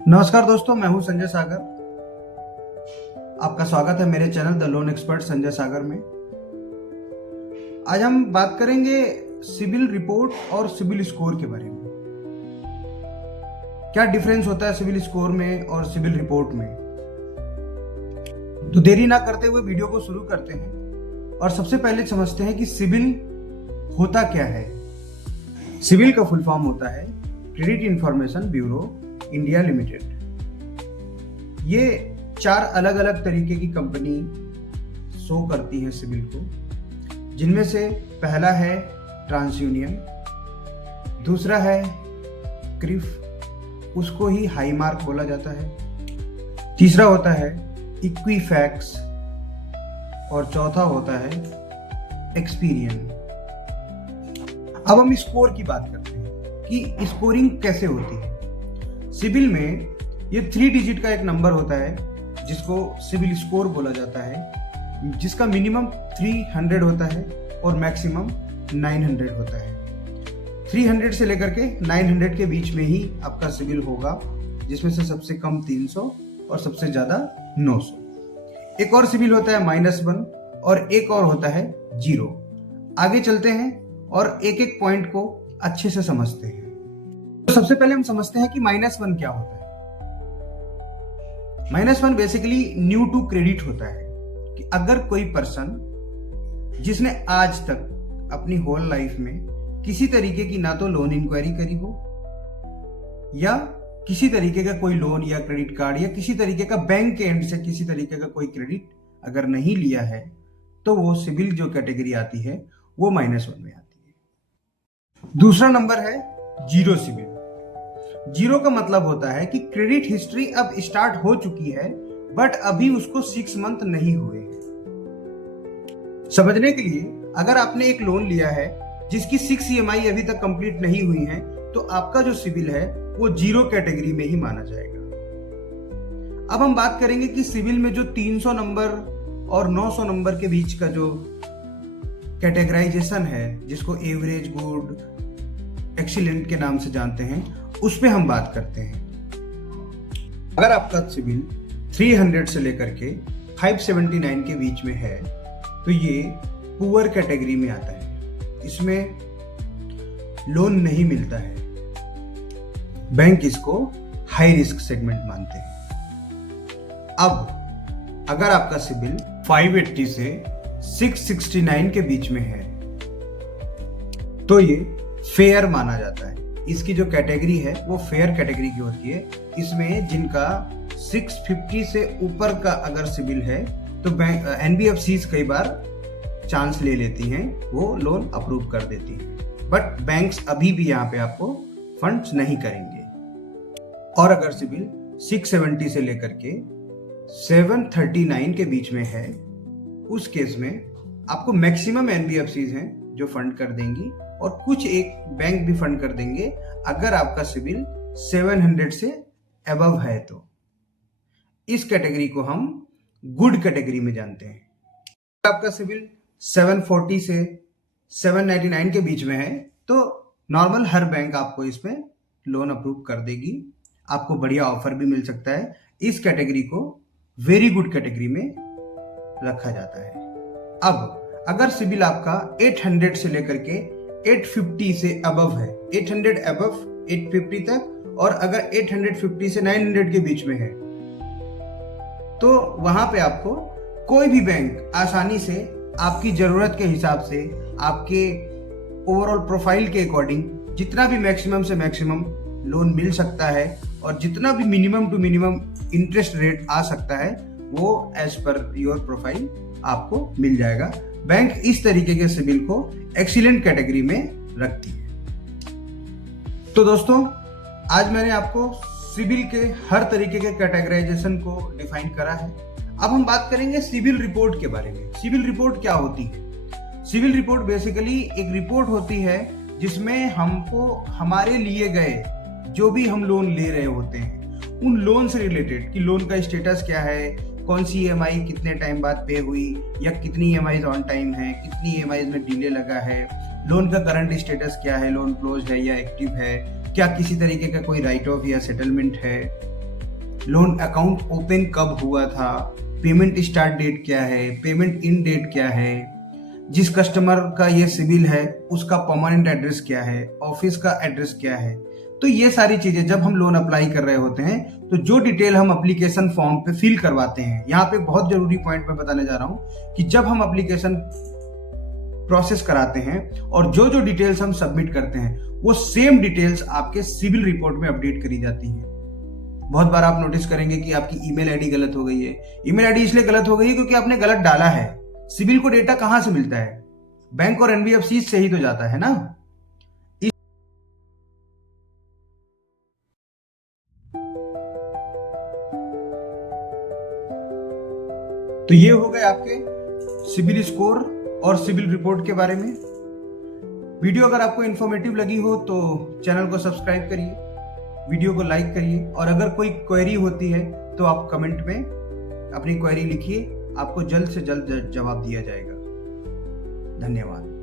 नमस्कार दोस्तों, मैं हूं संजय सागर। आपका स्वागत है मेरे channel the loan expert Sanjay Sagar में। आज हम बात करेंगे सिबिल रिपोर्ट और सिबिल स्कोर के बारे में। क्या डिफरेंस होता है सिबिल स्कोर में और सिबिल रिपोर्ट में। तो देरी ना करते हुए वीडियो को शुरू करते हैं और सबसे पहले समझते हैं कि सिबिल होता क्या है। सिबिल का फुल फॉर्म होता है credit information bureau India limited. ये 4 अलग अलग तरीके की कंपनी शो करती है सिबिल को, जिनमें से पहला है ट्रांस यूनियन, दूसरा है क्रिफ, उसको ही हाई मार्क बोला जाता है, तीसरा होता है इक्विफैक्स और चौथा होता है एक्सपीरियन। अब हम स्कोर की बात करते हैं कि स्कोरिंग कैसे होती है। सिबिल में ये 3 डिजिट का एक नंबर होता है जिसको सिबिल स्कोर बोला जाता है, जिसका मिनिमम 300 होता है और मैक्सिमम 900 होता है। 300 से लेकर के 900 के बीच में ही आपका सिबिल होगा, जिसमें से सबसे कम 300 और सबसे ज्यादा 900। एक और सिबिल होता है -1 और एक और होता है 0। आगे चलते हैं और एक एक पॉइंट को अच्छे से समझते हैं। तो सबसे पहले हम समझते हैं कि -1 क्या होता है। -1 बेसिकली न्यू टू क्रेडिट होता है कि अगर कोई पर्सन जिसने आज तक अपनी होल लाइफ में किसी तरीके की ना तो लोन इंक्वायरी करी हो या किसी तरीके का कोई लोन या क्रेडिट कार्ड या किसी तरीके का बैंक के एंड से किसी तरीके का कोई क्रेडिट अगर नहीं लिया है, तो वो सिबिल जो कैटेगरी आती है वो -1 में आती है। दूसरा नंबर है 0 सिबिल। 0 का मतलब होता है कि क्रेडिट हिस्ट्री अब स्टार्ट हो चुकी है बट अभी उसको 6 मंथ नहीं हुए हैं। समझने के लिए, अगर आपने एक लोन लिया है जिसकी 6 EMI अभी तक कंप्लीट नहीं हुई है, तो आपका जो सिबिल है वो 0 कैटेगरी में ही माना जाएगा। अब हम बात करेंगे कि सिबिल में जो 300 नंबर और 900 नंबर के बीच का जो कैटेगराइजेशन है, जिसको एवरेज, गुड, एक्सीलेंट के नाम से जानते हैं, उस पे हम बात करते हैं। अगर आपका सिबिल 300 से लेकर के 579 के बीच में है, तो ये पुअर कैटेगरी में आता है। इसमें लोन नहीं मिलता है। बैंक इसको हाई रिस्क सेगमेंट मानते हैं। अब अगर आपका सिबिल 580 से 669 के बीच में है, तो ये फेयर माना जाता है। इसकी जो कैटेगरी है वो फेयर कैटेगरी की होती है। इसमें जिनका 650 से ऊपर का अगर सिबिल है, तो बैंक NBFCs कई बार चांस ले लेती हैं, वो लोन अप्रूव कर देती हैं, बट बैंक्स अभी भी यहाँ पे आपको फंड्स नहीं करेंगे। और अगर सिबिल 670 से लेकर के 739 के बीच में है, उस केस में आपको मैक्सिमम NBFCs हैं जो फंड कर देंगी और कुछ एक बैंक भी फंड कर देंगे अगर आपका सिबिल 700 से अबव है। तो इस कैटेगरी को हम गुड कैटेगरी में जानते हैं। आपका सिबिल 740 से 799 के बीच में है, तो नॉर्मल हर बैंक आपको इसमें लोन अप्रूव कर देगी, आपको बढ़िया ऑफर भी मिल सकता है। इस कैटेगरी को वेरी गुड कैटेगरी में रखा जाता है। अब अगर सिबिल आपका 800 से लेकर के 850 से अबव है, 800 अबव 850 तक, और अगर 850 से 900 के बीच में है, तो वहां पे आपको कोई भी बैंक आसानी से आपकी जरूरत के हिसाब से, आपके ओवरऑल प्रोफाइल के अकॉर्डिंग जितना भी मैक्सिमम से मैक्सिमम लोन मिल सकता है और जितना भी minimum to minimum interest rate आ सकता है, वो एज पर योर प्रोफाइल आपको मिल जाएगा। बैंक इस तरीके के सिबिल को एक्सीलेंट कैटेगरी में रखती है। तो दोस्तों, आज मैंने आपको सिबिल के हर तरीके के कैटेगराइजेशन को डिफाइन करा है। अब हम बात करेंगे सिबिल रिपोर्ट के बारे में। सिबिल रिपोर्ट क्या होती है? सिबिल रिपोर्ट बेसिकली एक रिपोर्ट होती है जिसमें हमको हमारे लिए गए जो भी हम लोन ले रहे होते हैं, उन लोन से रिलेटेड कि लोन का स्टेटस क्या है, कौन सी EMI कितने टाइम बाद पे हुई या कितनी EMI ऑन टाइम है, कितनी EMI में डिले लगा है, लोन का करंट स्टेटस क्या है, लोन क्लोज है या एक्टिव है, क्या किसी तरीके का कोई राइट ऑफ या सेटलमेंट है, लोन अकाउंट ओपन कब हुआ था, पेमेंट स्टार्ट डेट क्या है, पेमेंट इन डेट क्या है, जिस कस्टमर का ये सिबिल है उसका परमानेंट एड्रेस क्या है, ऑफिस का एड्रेस क्या है। तो ये सारी चीजें जब हम लोन अप्लाई कर रहे होते हैं तो जो डिटेल हम एप्लीकेशन फॉर्म पे फिल करवाते हैं, यहाँ पे बहुत जरूरी पॉइंट मैं बताने जा रहा हूँ कि जब हम एप्लीकेशन प्रोसेस कराते हैं और जो जो डिटेल्स हम सबमिट करते हैं वो सेम डिटेल्स आपके सिविल रिपोर्ट में अपडेट करी जाती हैं। बहुत बार आप नोटिस करेंगे कि आपकी ईमेल आईडी गलत हो गई है। ईमेल आईडी इसलिए गलत हो गई है क्योंकि आपने गलत डाला है। सिविल को डेटा कहां से मिलता है? बैंक और एनबीएफसी से ही तो जाता है ना। तो ये हो गए आपके सिविल स्कोर और सिविल रिपोर्ट के बारे में। वीडियो अगर आपको इन्फॉर्मेटिव लगी हो तो चैनल को सब्सक्राइब करिए, वीडियो को लाइक करिए, और अगर कोई क्वेरी होती है तो आप कमेंट में अपनी क्वेरी लिखिए, आपको जल्द से जल्द जवाब दिया जाएगा। धन्यवाद।